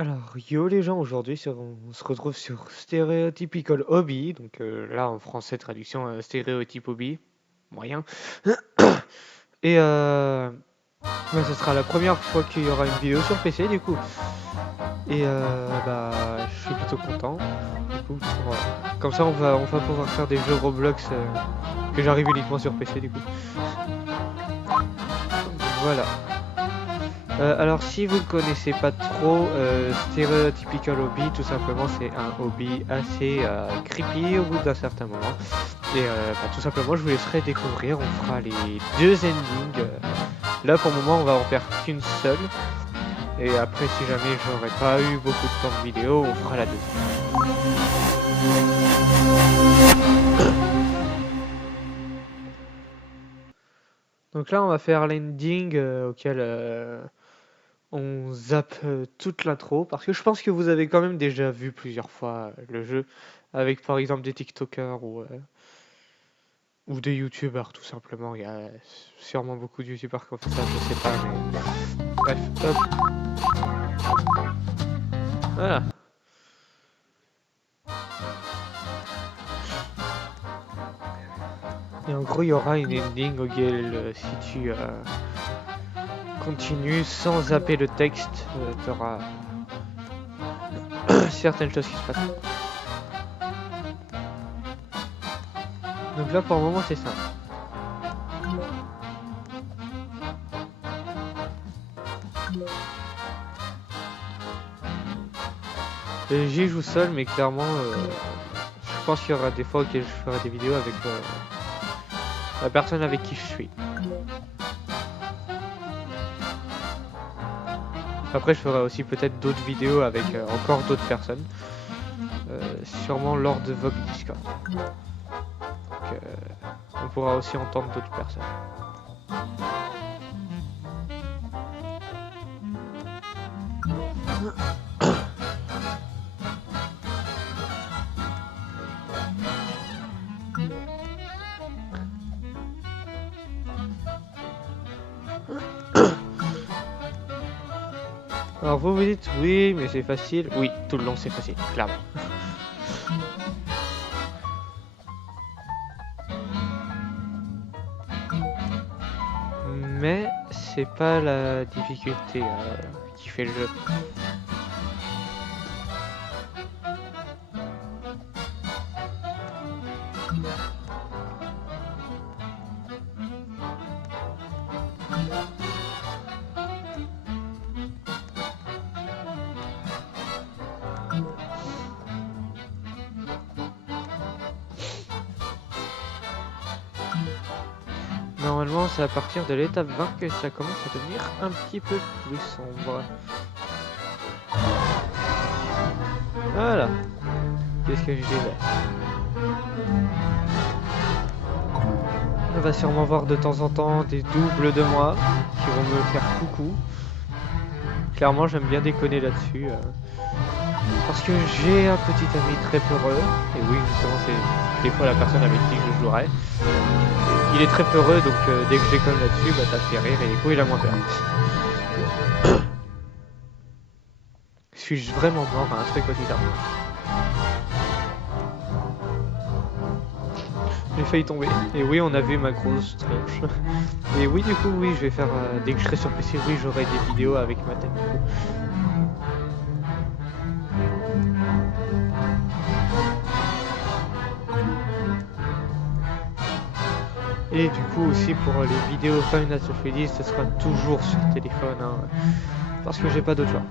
Alors, yo les gens, aujourd'hui on se retrouve sur Stereotypical Hobby, donc là en français traduction stéréotype hobby, moyen. Et bah, ce sera la première fois qu'il y aura une vidéo sur PC du coup. Et bah je suis plutôt content. Du coup, comme ça on va pouvoir faire des jeux Roblox que j'arrive uniquement sur PC du coup. Voilà. Alors si vous ne connaissez pas trop Stereotypical Hobby, tout simplement c'est un hobby assez creepy au bout d'un certain moment. Et bah, tout simplement je vous laisserai découvrir, on fera les deux endings. Là pour le moment on va en faire qu'une seule. Et après si jamais j'aurais pas eu beaucoup de temps de vidéo, on fera la deuxième. Donc là on va faire l'ending auquel on zappe toute l'intro parce que je pense que vous avez quand même déjà vu plusieurs fois le jeu avec par exemple des TikTokers ou des YouTubeurs tout simplement. Il y a sûrement beaucoup de YouTubeurs qui ont fait ça, je sais pas, mais bref, hop, voilà. Et en gros, il y aura une ending auquel si tu continues sans zapper le texte, tu auras certaines choses qui se passent. Donc là, pour le moment, c'est ça. J'y joue seul, mais clairement, je pense qu'il y aura des fois auxquelles je ferai des vidéos avec la personne avec qui je suis. Après, je ferai aussi peut-être d'autres vidéos avec encore d'autres personnes, sûrement lors de Vogue Discord. Donc, on pourra aussi entendre d'autres personnes. Alors vous vous dites oui mais c'est facile. Oui, tout le long c'est facile, clairement. Mais c'est pas la difficulté qui fait le jeu. Normalement c'est à partir de l'étape 20 que ça commence à devenir un petit peu plus sombre. Voilà. Qu'est-ce que je disais? On va sûrement voir de temps en temps des doubles de moi qui vont me faire coucou. Clairement j'aime bien déconner là-dessus. Parce que j'ai un petit ami très peureux. Et oui justement c'est des fois la personne avec qui je jouerai. Il est très peureux donc dès que je déconne là-dessus, bah ça fait rire et du coup il a moins peur. Suis-je vraiment mort à un truc aussi tard? J'ai failli tomber. Et oui, on a vu ma grosse tronche. Et oui, du coup, oui, je vais faire. Dès que je serai sur PC, oui, j'aurai des vidéos avec ma tête. Du coup. Et du coup, aussi pour les vidéos Five Nights at Freddy's, ce sera toujours sur téléphone. Hein, parce que j'ai pas d'autre choix.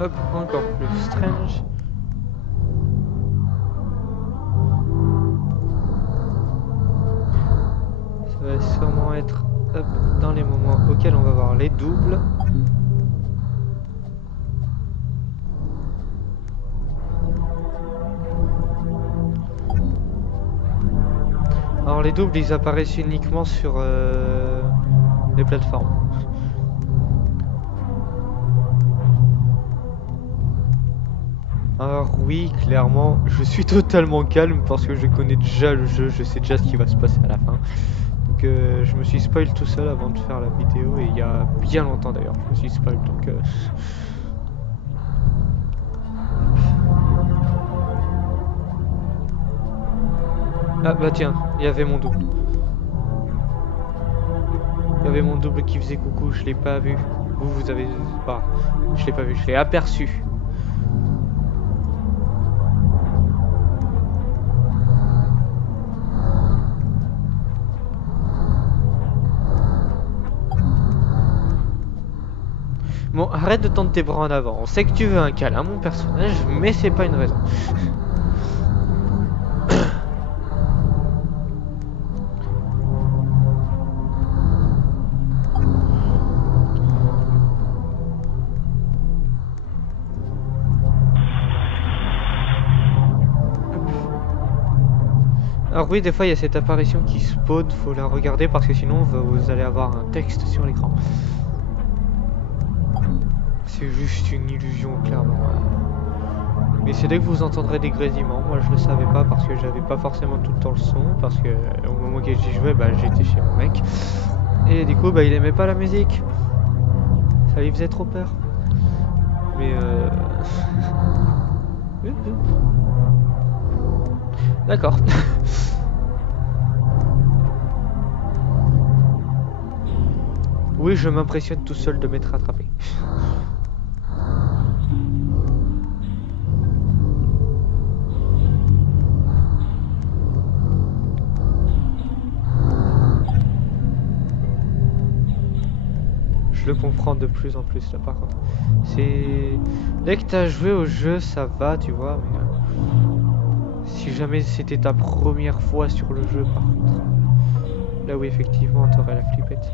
Hop, encore plus strange. Ça va sûrement être hop, dans les moments auxquels on va voir les doubles. Alors les doubles ils apparaissent uniquement sur des plateformes. Alors oui, clairement, je suis totalement calme parce que je connais déjà le jeu, je sais déjà ce qui va se passer à la fin. Donc je me suis spoil tout seul avant de faire la vidéo et il y a bien longtemps d'ailleurs, je me suis spoil donc... Ah bah tiens, il y avait mon double. Il y avait mon double qui faisait coucou, je l'ai pas vu. Vous avez... Bah, je l'ai pas vu, je l'ai aperçu. Bon, arrête de tendre tes bras en avant. On sait que tu veux un câlin, mon personnage, mais c'est pas une raison. Alors oui, des fois il y a cette apparition qui spawn, faut la regarder parce que sinon vous allez avoir un texte sur l'écran. C'est juste une illusion, clairement. Mais c'est dès que vous entendrez des grésillements. Moi je le savais pas parce que j'avais pas forcément tout le temps le son, parce que au moment que j'y jouais, bah, j'étais chez mon mec. Et du coup, bah, il aimait pas la musique. Ça lui faisait trop peur. Mais D'accord. Oui, je m'impressionne tout seul de m'être rattrapé. Je le comprends de plus en plus là par contre. C'est... Dès que t'as joué au jeu, ça va, tu vois, mais... si jamais c'était ta première fois sur le jeu par contre... là où effectivement t'aurais la flippette.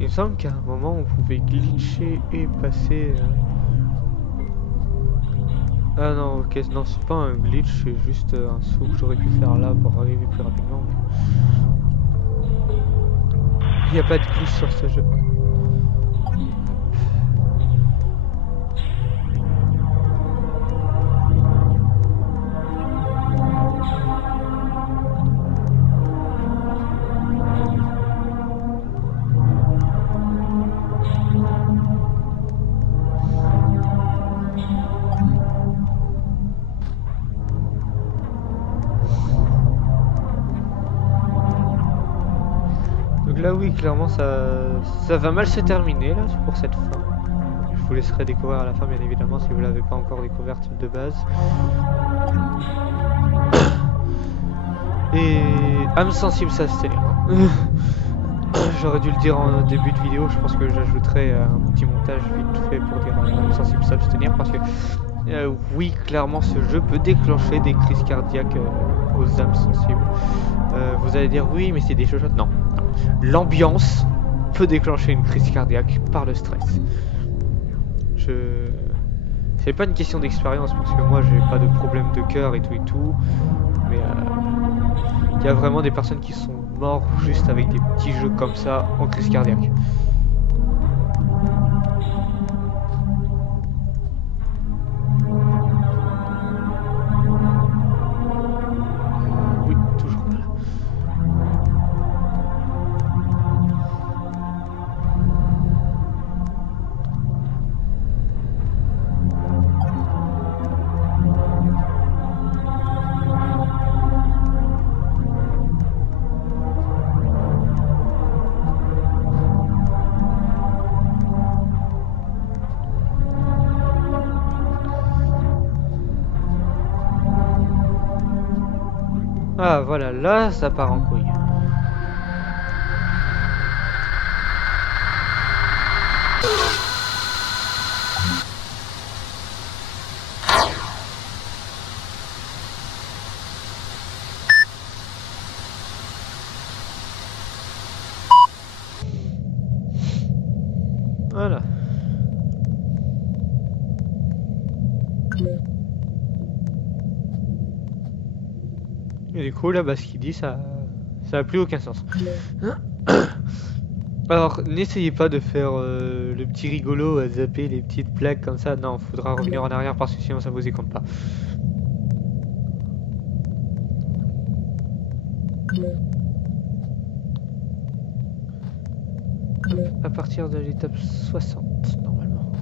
Il me semble qu'à un moment on pouvait glitcher et passer... Ah non, ok, non c'est pas un glitch, c'est juste un saut que j'aurais pu faire là pour arriver plus rapidement. Mais... il n'y a pas de glitch sur ce jeu. Donc là oui, clairement ça va mal se terminer là pour cette fin. Je vous laisserai découvrir à la fin bien évidemment si vous l'avez pas encore découverte de base. Et âme sensible ça se tenir. J'aurais dû le dire en début de vidéo, je pense que j'ajouterai un petit montage vite fait pour dire âme sensible s'abstenir parce que oui, clairement ce jeu peut déclencher des crises cardiaques aux âmes sensibles. Vous allez dire oui mais c'est des chochottes. Non. L'ambiance peut déclencher une crise cardiaque par le stress. C'est pas une question d'expérience parce que moi j'ai pas de problème de cœur et tout, mais il y a vraiment des personnes qui sont mortes juste avec des petits jeux comme ça en crise cardiaque. Oui, toujours pas là. Ah voilà, là ça part en couille. Voilà. Et du coup, là, bah, ce qu'il dit, ça a plus aucun sens. Alors, n'essayez pas de faire le petit rigolo à zapper les petites plaques comme ça. Non, faudra revenir en arrière parce que sinon ça vous y compte pas. À partir de l'étape 60, normalement.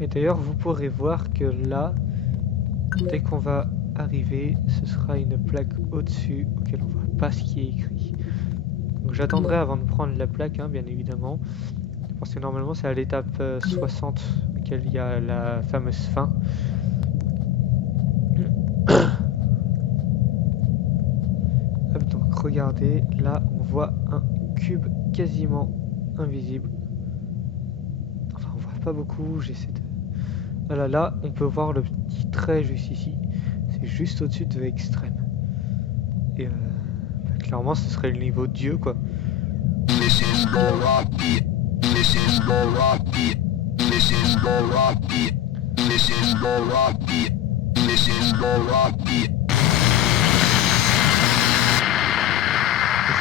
Et d'ailleurs, vous pourrez voir que là, dès qu'on va arriver, ce sera une plaque au-dessus auquel on voit pas ce qui est écrit. Donc j'attendrai avant de prendre la plaque, hein, bien évidemment. Parce que normalement, c'est à l'étape 60 qu'il y a la fameuse fin. Hop, donc regardez, là on voit un cube quasiment invisible. Enfin, on voit pas beaucoup, j'essaie de... Voilà, là on peut voir le petit trait juste ici. C'est juste au-dessus de Extrême. Et bah, clairement, ce serait le niveau de Dieu, quoi. Je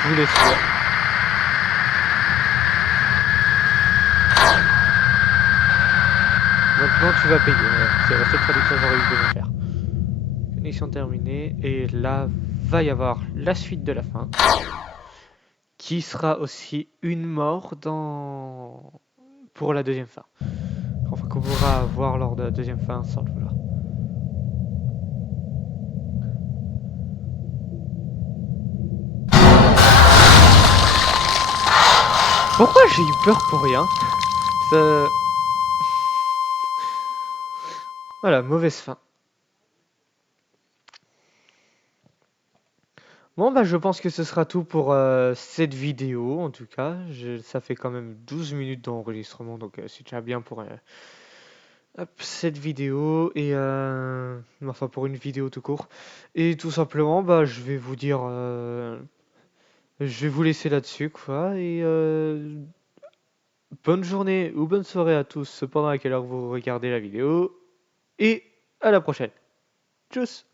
vous laisse voir. Maintenant, tu vas payer. C'est la seule traduction que j'aurais eu besoin de faire. Connexion terminée. Et là, va y avoir la suite de la fin. Qui sera aussi une mort pour la deuxième fin. Enfin, qu'on pourra voir lors de la deuxième fin sans le vouloir. Pourquoi j'ai eu peur pour rien? Ça... Voilà, mauvaise fin. Bon, bah, je pense que ce sera tout pour cette vidéo, en tout cas. Ça fait quand même 12 minutes d'enregistrement, donc c'est déjà bien pour cette vidéo, et enfin pour une vidéo tout court. Et tout simplement, bah, je vais vous dire... je vais vous laisser là-dessus, quoi, et bonne journée ou bonne soirée à tous, pendant laquelle heure vous regardez la vidéo, et à la prochaine. Tchuss!